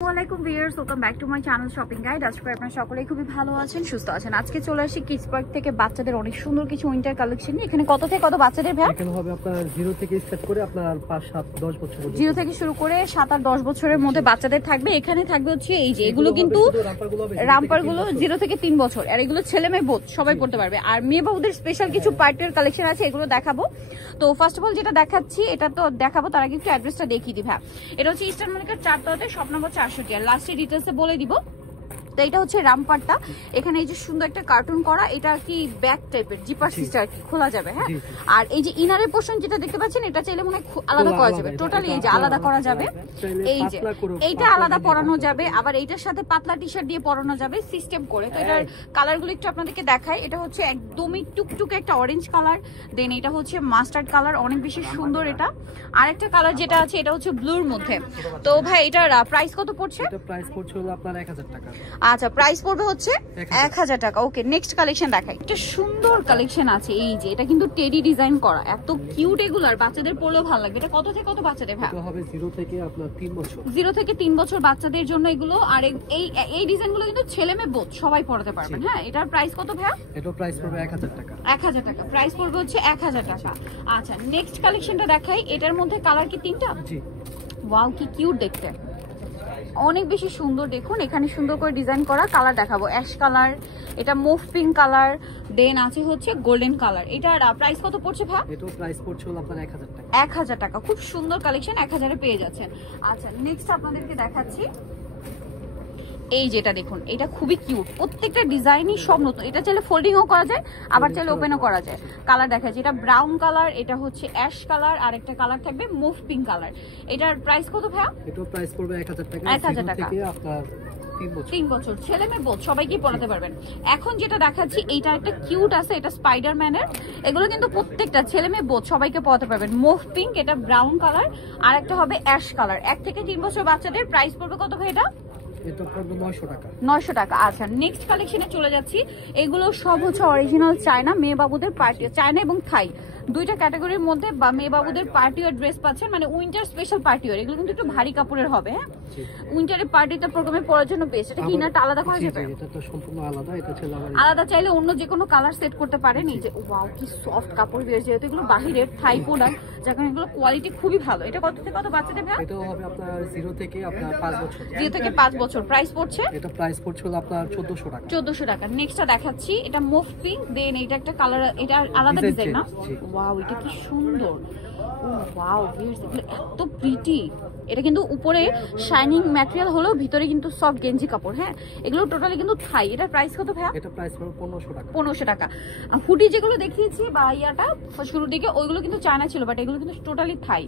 আসসালামু viewers, welcome back to my channel shopping guide. আজকে আপনারা সকলেই খুবই ভালো আছেন, সুস্থ আছেন। আজকে চলে আসি কিডস পার্ক থেকে বাচ্চাদের অনেক সুন্দর কিছু উইন্টার কালেকশন নিয়ে। এখানে কত থেকে কত বাচ্চাদের ভাই? এখানে হবে আপনার 0 থেকে স্টার্ট করে আপনার 5, 7, 10 বছর পর্যন্ত। 0 থেকে শুরু করে 7 আর 10 বছরের মধ্যে বাচ্চাদের থাকবে। এখানে থাকবে হচ্ছে এই যে এগুলো কিন্তু রামপারগুলো 0 থেকে 3 বছর, আর এগুলো ছেলে মেয়ে বোধ সবাই পড়তে পারবে। আর মেয়ে বাবুদের স্পেশাল কিছু পার্টির কালেকশন আছে, এগুলো দেখাবো। তো ফার্স্ট অফ অল যেটা দেখাচ্ছি এটা তো দেখাবো, তার আগে একটু অ্যাড্রেসটা দেখিয়ে দিই ভাই। এটা হচ্ছে ইস্টার্ন মনিকার 4 তলাতে, শপ নম্বর 64। আর লাস্টে ডিটেলসে বলে দিব। তো এটা হচ্ছে রামপাটটা। এখানে এই যে সুন্দর একটা কার্টুন করা, এটা কি ব্যাক টাইপের জিপার সিস্টার খোলা যাবে, হ্যাঁ। আর এই যে ইনারের পোর্শন যেটা দেখতে পাচ্ছেন, এটা চাইলে মনে হয় আলাদা করা যাবে, টোটালি এই যে আলাদা করা যাবে। এই যে এইটা আলাদা পরানো যাবে, আবার এইটার সাথে পাতলা টি শার্ট দিয়ে পরানো যাবে সিস্টেম করে। তো এটার কালারগুলো একটু আপনাদেরকে দেখাই। এটা হচ্ছে একদমই টুকটুকে একটা অরেঞ্জ কালার, দেন এটা হচ্ছে মাস্টার্ড কালার, অনেক বেশি সুন্দর এটা। আরেকটা কালার যেটা আছে এটা হচ্ছে ব্লুর মধ্যে। তো ভাই এটার প্রাইস কত পড়ছে? এটা প্রাইস পড়ছে হলো আপনার 1000 টাকা। আচ্ছা, প্রাইস পড়বে হচ্ছে 1000 টাকা। ওকে, নেক্সট কালেকশন দেখাই। একটা সুন্দর কালেকশন আছে, এই যে এটা কিন্তু টেডি ডিজাইন করা, এত কিউট এগুলো, আর বাচ্চাদের পরলেও ভালো লাগবে। এটা কত থেকে কত বাচ্চাদের ভাই? এটা হবে 0 থেকে আপনার 3 বছর। 0 থেকে 3 বছর বাচ্চাদের জন্য এগুলো। আর এই ডিজাইনগুলো কিন্তু ছেলে মেয়ে বোধ সবাই পরতে পারবেন, হ্যাঁ। এটার প্রাইস কত ভাই? এটা প্রাইস পড়বে 1000 টাকা। 1000 টাকা প্রাইস পড়বে হচ্ছে 1000 টাকা। আচ্ছা, নেক্সট কালেকশনটা দেখাই। এটার মধ্যে কালার কি 3টা? জি। ওয়াও, কি কিউট দেখতে, অনেক বেশি সুন্দর। দেখুন এখানে সুন্দর করে ডিজাইন করা। কালার দেখাবো, অ্যাশ কালার, এটা মুভ পিঙ্ক কালার, দেন আছে হচ্ছে গোল্ডেন কালার। এটার প্রাইস কত পড়ছে ভাই? এটা প্রাইস পড়ছে হলো আপনার 1000 টাকা। 1000 টাকা। খুব সুন্দর কালেকশন, 1000 এ পেয়ে যাচ্ছেন। আচ্ছা, নেক্সট আপনাদেরকে দেখাচ্ছি এই যেটা দেখুন, এটা খুবই কিউট, প্রত্যেকটা ডিজাইনই সব নতুন। এটা চাইলে ফোল্ডিংও করা যায়, আবার চাইলে ওপেনও করা যায়। কালার দেখাচ্ছি, এটা ব্রাউন কালার, এটা হচ্ছে অ্যাশ কালার, আর একটা কালার থাকবে মুভ পিঙ্ক কালার। এটার প্রাইস কত ভাই? এটা প্রাইস পড়বে 1000 টাকা। 1000 টাকা থেকে আপনার 3 বছর ছেলে মেয়ে বোধ সবাইকে পড়াতে পারবেন। এখন যেটা দেখাচ্ছি এইটা একটা কিউট আছে, এটা স্পাইডারম্যানের। এগুলো কিন্তু প্রত্যেকটা ছেলে মেয়ে বোধ সবাইকে পড়াতে পারবেন। মুভ পিঙ্ক, এটা ব্রাউন কালার, আর একটা হবে অ্যাশ কালার। 1 থেকে 3 বছর বাচ্চাদের। প্রাইস পড়বে কত ভাই এটা? এটা পড়বে 900 টাকা। 900 টাকা। আচ্ছা, নেক্সট কালেকশনে চলে যাচ্ছি। এগুলো সব হচ্ছে অরিজিনাল চায়না মেয়ে বাবুদের পার্টি, চায়না এবং থাই দুইটা ক্যাটাগরির মধ্যে। বা মেয়ে বাবুদের পার্টি ওয়ার ড্রেস পাচ্ছেন, মানে উইন্টার স্পেশাল পার্টি ওয়ার। এগুলো কিন্তু একটু ভারী কাপড়ের হবে, হ্যাঁ। উইন্টারের পার্টিতে প্রোগ্রামে পরার জন্য বেস্ট। এটা কি ইনারটা আলাদা করা যাবে? এটা তো সম্পূর্ণ আলাদা। এটা ছিল আলাদা, চাইলে অন্য যে কোনো কালার সেট করতে পারেন। এই যে ওয়াও, কি সফট কাপড় বের, যেহেতু এগুলো বাহিরের থাই প্রোডাক্ট, যার কারণে এগুলো কোয়ালিটি খুবই ভালো। এটা কত থেকে কত বাচ্চাদের ভাই? এটা হবে আপনার 0 থেকে আপনার 5 বছর। 0 থেকে 5 বছর। প্রাইস পড়ছে? এটা প্রাইস পড়ছে হলো আপনার 1400 টাকা। 1400 টাকা। নেক্সটটা দেখাচ্ছি, এটা মুভ পিঙ্ক, দেন এটা একটা কালার, এটা আলাদা ডিজাইন না? ওয়াও, এটা কি সুন্দর। ও ওয়াও ভিউয়ার্স, এগুলো এত প্রিটি। এটা কিন্তু উপরে শাইনিং ম্যাটেরিয়াল হলেও ভিতরে কিন্তু সফট গেঞ্জি কাপড়, হ্যাঁ। এগুলো টোটালি কিন্তু থাই। এটার প্রাইস কত ভাইয়া? এটা প্রাইস পড়বে 1500 টাকা। 1500 টাকা। হুডি যেগুলো দেখিয়েছি বা ইয়াটা শুরুর দিকে, ওইগুলো কিন্তু চায়না ছিল, বাট এগুলো কিন্তু টোটালি থাই।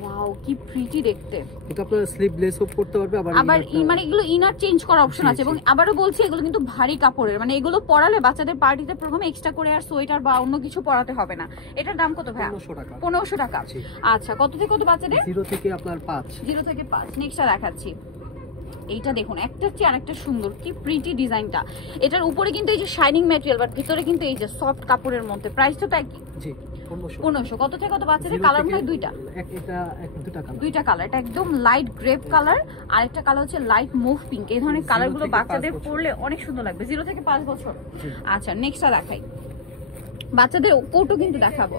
ওয়াও, কি প্রিটি দেখতে। এটা আপনারা স্লিভলেস ও পড়তে পারবে, আবার মানে এগুলো ইনার চেঞ্জ করার অপশন আছে। এবং আবারও বলছি, এগুলো কিন্তু ভারী কাপড়ের, মানে এগুলো পরালে বাচ্চাদের পার্টিতে প্রোগ্রামে এক্সট্রা করে আর সোয়েটার বা অন্য কিছু পরাতে হবে না। এটার দাম কত ভাই? 1500 টাকা। 1500 টাকা। আচ্ছা, কত থেকে কত বাচ্চাদের? 0 থেকে আপনার 5। 0 থেকে 5। নেক্সটটা দেখাচ্ছি। এইটা দেখুন, একটা চেয়ে আরেকটা সুন্দর, কি প্রিটি ডিজাইনটা। এটার উপরে কিন্তু এই যে শাইনিং ম্যাটেরিয়াল, বাট ভিতরে কিন্তু এই যে সফট কাপড়ের মধ্যে। প্রাইসটা তো একই? জি, 1500। কত থেকে কত বাচ্চাদের? কালার মনে হয় দুইটা। দুইটা কালার। এটা একদম লাইট গ্রেপ কালার, আর একটা কালার হচ্ছে লাইট মুভ পিঙ্ক। এই ধরনের কালারগুলো বাচ্চাদের পরলে অনেক সুন্দর লাগবে। 0 থেকে 5 বছর। আচ্ছা, নেক্সটটা দেখাই। বাচ্চাদের কোটও কিন্তু দেখাবো।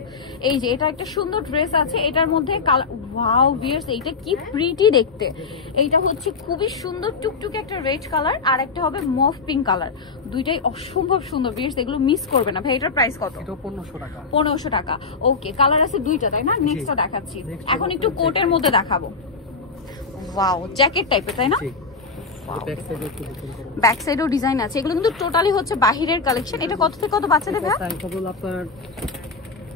এই যে এটা একটা সুন্দর ড্রেস আছে, এটার মধ্যে কালার, ওয়াও ভিউয়ার্স, এইটা কি প্রিটি দেখতে। এইটা হচ্ছে খুবই সুন্দর টুকটুকে একটা রেড কালার, আর একটা হবে মুভ পিঙ্ক কালার। দুইটাই অসম্ভব সুন্দর ভিউয়ার্স, এগুলো মিস করবে না ভাই। এটার প্রাইস কত? এটা 1500 টাকা। 1500 টাকা। ওকে, কালার আছে দুইটা, তাই না? নেক্সটটা দেখাচ্ছি। এখন একটু কোটের মধ্যে দেখাবো। ওয়াও, জ্যাকেট টাইপের, তাই না? ব্যাক সাইডেও ডিজাইন আছে। এগুলো কিন্তু টোটালি হচ্ছে বাহিরের কালেকশন। এটা কত থেকে কত বাচ্চাদের ভাই? আপনার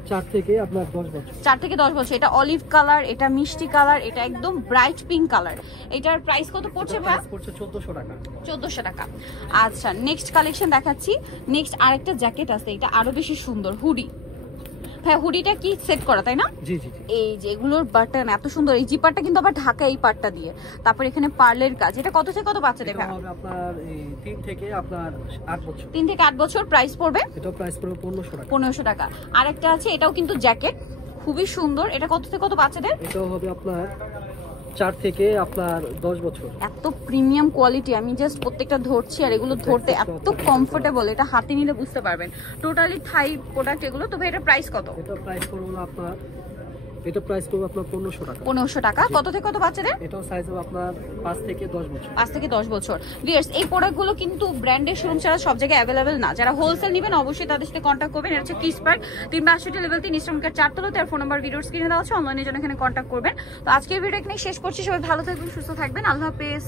4 থেকে আপনার 10 বছর। 4 থেকে 10 বছর। এটা অলিভ কালার, এটা মিষ্টি কালার, এটা একদম ব্রাইট পিঙ্ক কালার। এটার প্রাইস কত পড়ছে ভাই? প্রাইস পড়ছে 1400 টাকা। 1400 টাকা। আচ্ছা, নেক্সট কালেকশন দেখাচ্ছি। নেক্সট আরেকটা জ্যাকেট আছে, এটা আরো বেশি সুন্দর। হুডি ভাই, হুডিটা কি সেট করা, তাই না? জি জি। এই যে এগুলোর বাটন এত সুন্দর। এই জিপারটা কিন্তু আবার ঢাকা এই পাটটা দিয়ে, তারপর এখানে পার্লের কাজ। এটা কত থেকে কত বাচ্চাদের ভাই? এটা হবে আপনার 3 থেকে আপনার 8 বছর। 3 থেকে 8 বছর। প্রাইস পড়বে? এটা প্রাইস পড়বে 1500 টাকা। 1500 টাকা। আরেকটা আছে, এটাও কিন্তু জ্যাকেট, খুবই সুন্দর। এটা কত থেকে কত বাচ্চাদের? এটাও হবে আপনার 4 থেকে আপনার 10 বছর। এত প্রিমিয়াম কোয়ালিটি, আমি জাস্ট প্রত্যেকটা ধরছি আর এগুলো ধরতে এত কমফোর্টেবল, এটা হাতে নিলে বুঝতে পারবেন। টোটালি থাই প্রোডাক্ট এগুলো। তবে এটা প্রাইস কত? এটা প্রাইস করবো আপনার 1500 টাকা। 1500 টাকা। কত থেকে কত বাচ্চাদের? এটাও সাইজ হবে আপনার 5 থেকে 10 বছর। 5 থেকে 10 বছর। ভিউয়ার্স, এই প্রোডাক্টগুলো কিন্তু ব্র্যান্ডের শোরুম ছাড়া সব জায়গায় অ্যাভেলেবেল না। যারা হোলসেল নেবেন অবশ্যই তাদের সাথে কন্ট্যাক্ট করবেন। এটা হচ্ছে kiss park 362 level 3 eastern market 4 তলাতে। আর ফোন নাম্বার ভিডিওর স্ক্রিনে দেওয়া আছে, অনলাইনের জন্য এখানে কন্ট্যাক্ট করবেন। তো আজকের ভিডিও এখানে শেষ করছি। সবাই ভালো থাকবেন, সুস্থ থাকবেন, আল্লাহ হাফেজ।